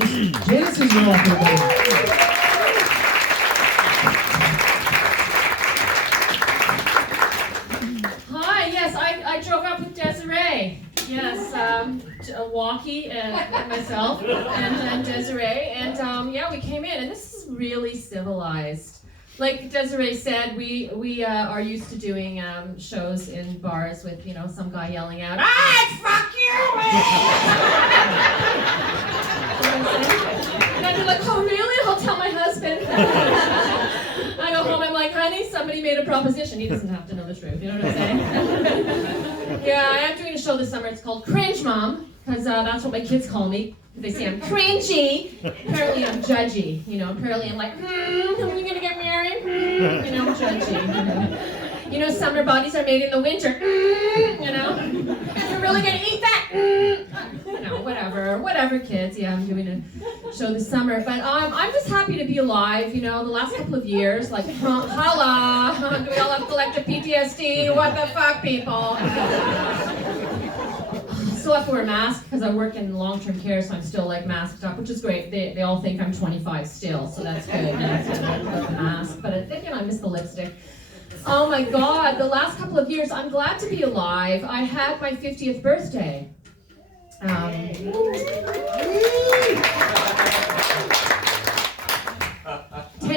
Genesis, you're off, everybody. Hi, yes, I drove up with Desiree. Yes, Walkie and myself and Desiree. And yeah, we came in, and this is really civilized. Like Desiree said, we are used to doing shows in bars with, you know, some guy yelling out, "I'd fuck you!" And I'd be like, "Oh, really? I'll tell my husband." I go home, I'm like, "Honey, somebody made a proposition." He doesn't have to know the truth, you know what I'm saying? Yeah, I am doing a show this summer. It's called Cringe Mom, because that's what my kids call me. They say I'm cringy. Apparently I'm judgy, you know. Apparently I'm like, are we gonna get married? You know, I'm judgy. You know, summer bodies are made in the winter. You know, you're really gonna eat that? You know, whatever, kids. Yeah, I'm doing a show this summer, but I'm just happy to be alive. You know, the last couple of years, like, holla, do we all have collective PTSD? What the fuck, people? Still have to wear a mask because I work in long-term care, so I'm still like masked up, which is great. They all think I'm 25 still, so that's good. Yeah, so I put the mask, but you know, I miss the lipstick. Oh my God, the last couple of years, I'm glad to be alive. I had my 50th birthday. 10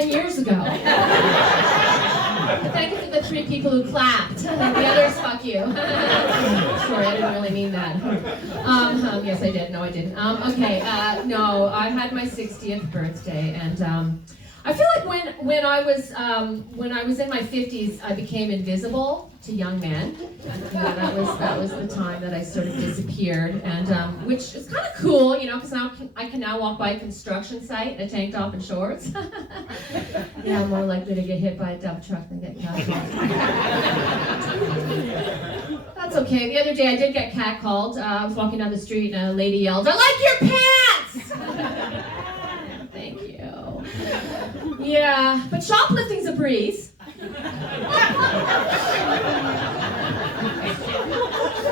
years ago. Thank you for the 3 people who clapped. The others, fuck you. Sorry, I didn't really mean that. Yes, I did. No, I didn't. Okay, no, I had my 60th birthday, and I feel like when I was in my 50s, I became invisible to young men. You know, that was the time that I sort of disappeared, and which is kind of cool, you know, because now I can now walk by a construction site in a tank top and shorts. Yeah, I'm more likely to get hit by a dump truck than get catcalled. That's okay. The other day I did get catcalled. I was walking down the street and a lady yelled, "I like your pants!" Thank you. Yeah, but shoplifting's a breeze.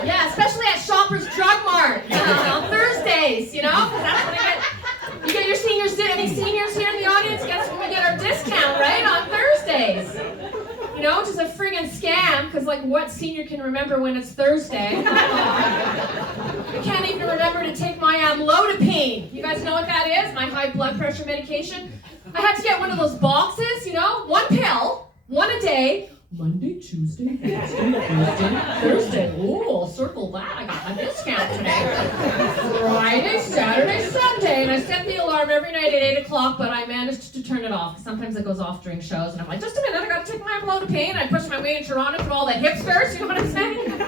Yeah, especially at Shoppers Drug Mart on Thursdays, you know? 'Cause that's when you get your seniors, any seniors here in the audience? Guess when we get our discount, right? On Thursdays. You know, which is a friggin' scam, because like what senior can remember when it's Thursday? I can't even remember to take my amlodipine. You guys know what that is? My high blood pressure medication. I had to get one of those boxes, you know? 1 pill, 1 a day. Monday, Tuesday, Wednesday, Thursday. Ooh, I'll circle that. I got a discount today. Friday, Saturday, Sunday. And I set the alarm every night at 8 o'clock, but I managed to turn it off. Sometimes it goes off during shows, and I'm like, just a minute, I gotta take my amlodipine. I push my way in Toronto through all the hipsters, you know what I'm saying?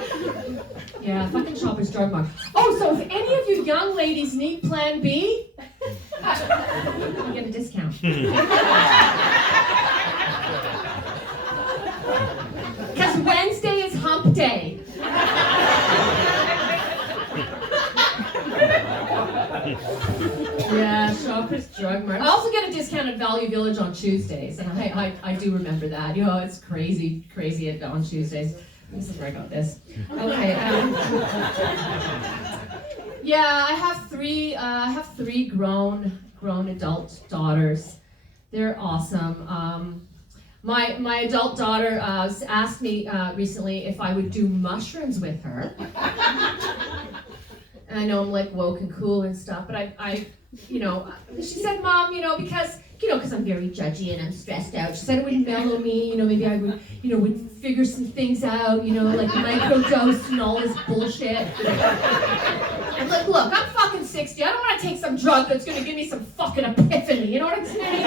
Yeah, fucking Shoppers Drug Mart. Oh, so if any of you young ladies need Plan B, you get a discount. Because Wednesday is hump day. Yeah, Shoppers Drug Mart. I also get a discount at Value Village on Tuesdays, and I do remember that. You know, it's crazy on Tuesdays. This is where I got this. Okay. Yeah, I have three grown adult daughters. They're awesome. My adult daughter asked me recently if I would do mushrooms with her. And I know I'm like woke and cool and stuff, but I you know, she said, "Mom, you know, because I'm very judgy and I'm stressed out." She said it would mellow me, you know, maybe I would, you know, would figure some things out, you know, like microdose and all this bullshit. I'm like, look, I'm fucking 60. I don't want to take some drug that's going to give me some fucking epiphany, you know what I'm saying?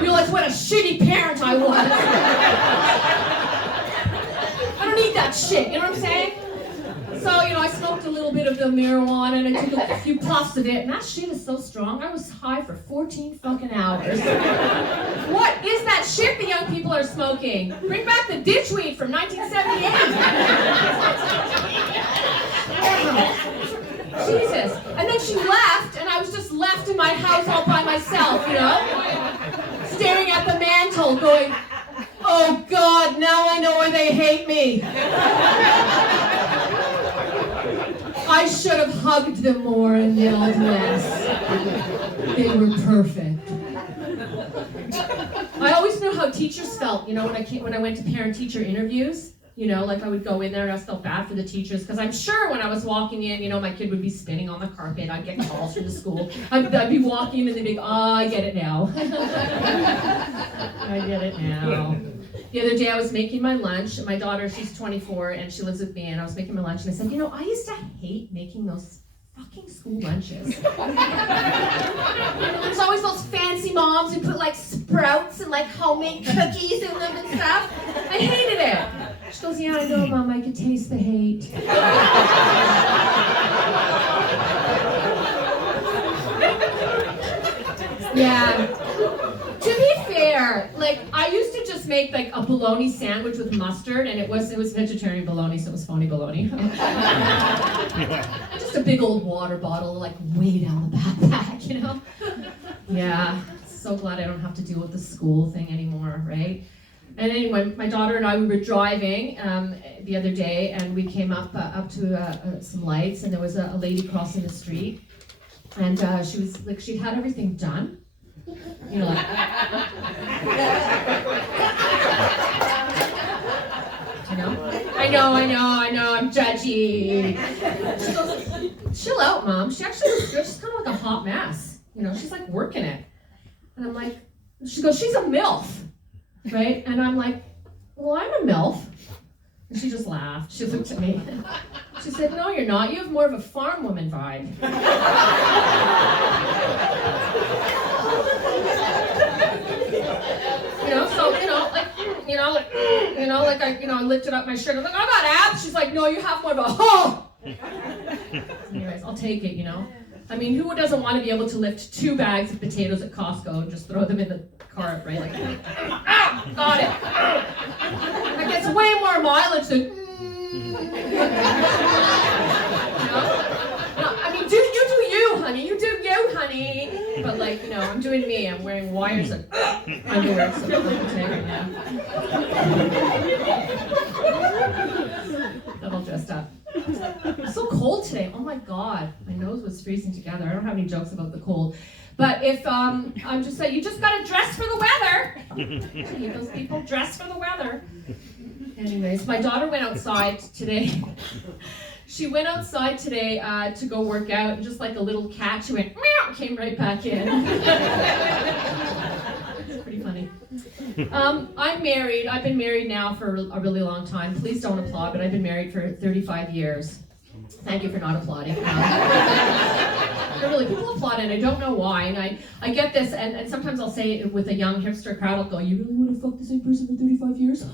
Realize what a shitty parent I was. I don't need that shit, you know what I'm saying? So, you know, I smoked a little bit of the marijuana and I took a few puffs of it, and that shit is so strong, I was high for 14 fucking hours. What is that shit the young people are smoking? Bring back the ditchweed from 1978. Jesus. And then she left, and I was just left in my house all by myself, you know? Staring at the mantle, going, "Oh God, now I know why they hate me. I should have hugged them more and yelled less." They were perfect. I always knew how teachers felt, when I went to parent-teacher interviews. Like I would go in there and I felt bad for the teachers because I'm sure when I was walking in, my kid would be spinning on the carpet. I'd get calls from the school. I'd be walking in and they'd be, I get it now. I get it now. The other day I was making my lunch, and my daughter, she's 24, and she lives with me, and I was making my lunch, and I said, I used to hate making those fucking school lunches. There's always those fancy moms who put like sprouts and like homemade cookies in them and stuff. I hated it. She goes, yeah, I know, Mom, I could taste the hate. Yeah. To be fair, like I used to just make like a bologna sandwich with mustard, and it was vegetarian bologna, so it was phony bologna. Just a big old water bottle, like way down the backpack, Yeah. So glad I don't have to deal with the school thing anymore, right? And anyway, my daughter and I, we were driving the other day, and we came up to some lights, and there was a lady crossing the street, and she was like, she had everything done. Like, I know, I'm judgy. She goes, chill out, Mom. She actually was good. She's kind of like a hot mess. She's like working it. And I'm like, she goes, she's a MILF, right? And I'm like, well, I'm a MILF. And she just laughed. She looked at me. She said, no, you're not. You have more of a farm woman vibe. I lifted up my shirt. I'm like, I got abs. She's like, no, you have more of a ho. Anyways, I'll take it, I mean, who doesn't want to be able to lift 2 bags of potatoes at Costco and just throw them in the cart, right? Like, got it. That gets way more mileage than, No, I mean, you do you, honey. You do you, honey. But like, I'm doing me. I'm wearing wires and underwear, so I'm taking now. I'm all dressed up. It's so cold today. Oh my God. My nose was freezing together. I don't have any jokes about the cold. But if, I'm just saying, you just gotta dress for the weather. Those people dress for the weather. Anyways, my daughter went outside today. She went outside today to go work out, and just like a little cat, she went, meow, came right back in. It's pretty funny. I'm married. I've been married now for a really long time. Please don't applaud, but I've been married for 35 years. Thank you for not applauding. Really, people applaud and I don't know why. And I get this, and sometimes I'll say it with a young hipster crowd, I'll go, you really want to fuck the same person for 35 years?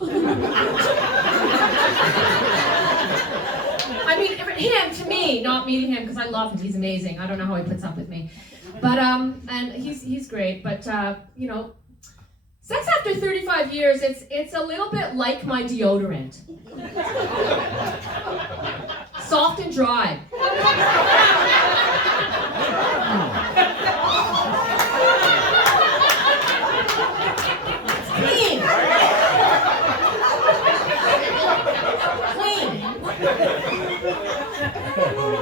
I mean, him, to me, not meeting him, because I love him, he's amazing. I don't know how he puts up with me. But, and he's great, but, sex after 35 years, it's a little bit like my deodorant. Soft and dry. Clean.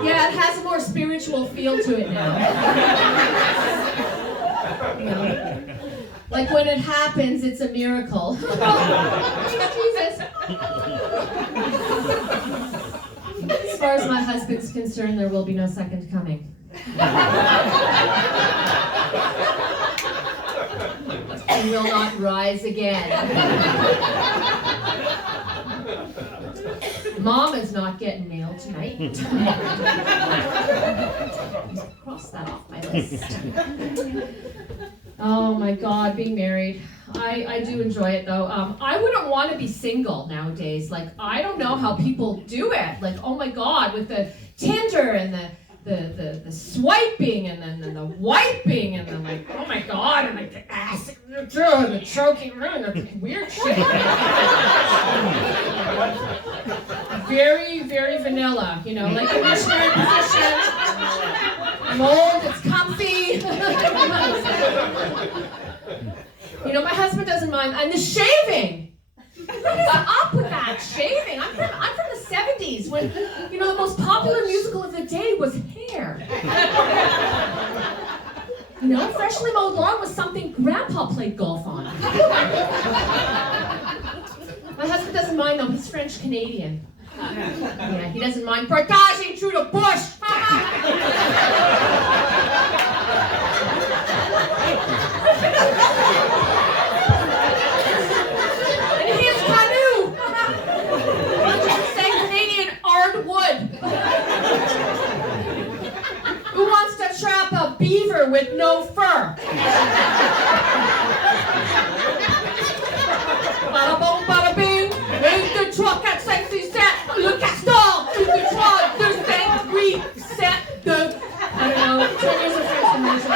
Yeah, it has a more spiritual feel to it now. Like when it happens, it's a miracle. Praise Jesus. As far as my husband's concerned, there will be no second coming. He will not rise again. Mom is not getting nailed tonight. Cross that off my list. Oh my God, being married. I do enjoy it though. I wouldn't want to be single nowadays. Like, I don't know how people do it. Like, oh my God, with the Tinder and the swiping and then the wiping and then like, oh my God, and like the acid and the choking, the weird shit. Very, very vanilla, like a missionary position. I'm old, it's comfy. My husband doesn't mind. And the shaving. What is up with that shaving? I'm from the 70s when, the most popular musical of the day was Hair. You know, freshly mowed lawn was something Grandpa played golf on. My husband doesn't mind though, he's French Canadian. Yeah, he doesn't mind portaging through the bush. And his canoe. Say Canadian hardwood. Who wants to trap a beaver with no fur? Bada boom, bada bing. Make the truck at sexy set. Look at stall. To the truck. The set. Reset the. I don't know. 10 years of French immersion.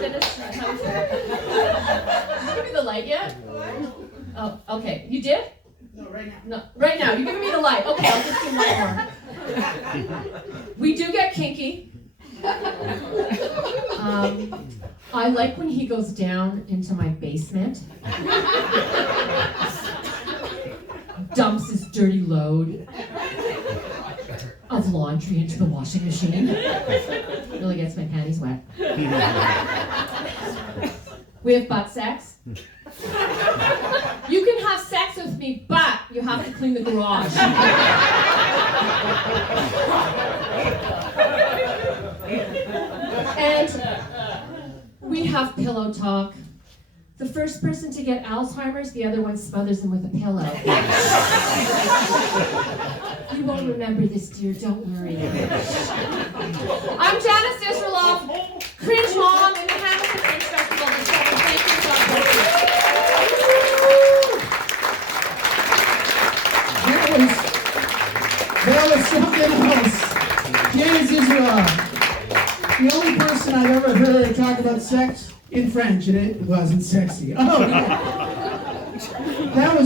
Did you give me the light yet? Oh, okay. You did? No, right now. No, right now. You're giving me the light. Okay, I'll just do one more. We do get kinky. I like when he goes down into my basement, dumps his dirty load of laundry into the washing machine. Really gets my panties wet. We have butt sex. You can have sex with me, but you have to clean the garage. And we have pillow talk. The first person to get Alzheimer's, the other one smothers him with a pillow. You won't remember this, dear, don't worry. I'm Janice Isserloff, cringe mom in the Hamilton Fringe Festival this summer. Thank you, God bless you. That was something else. Janice Isserloff. The only person I've ever heard talk about sex in French, and it wasn't sexy. Oh, that was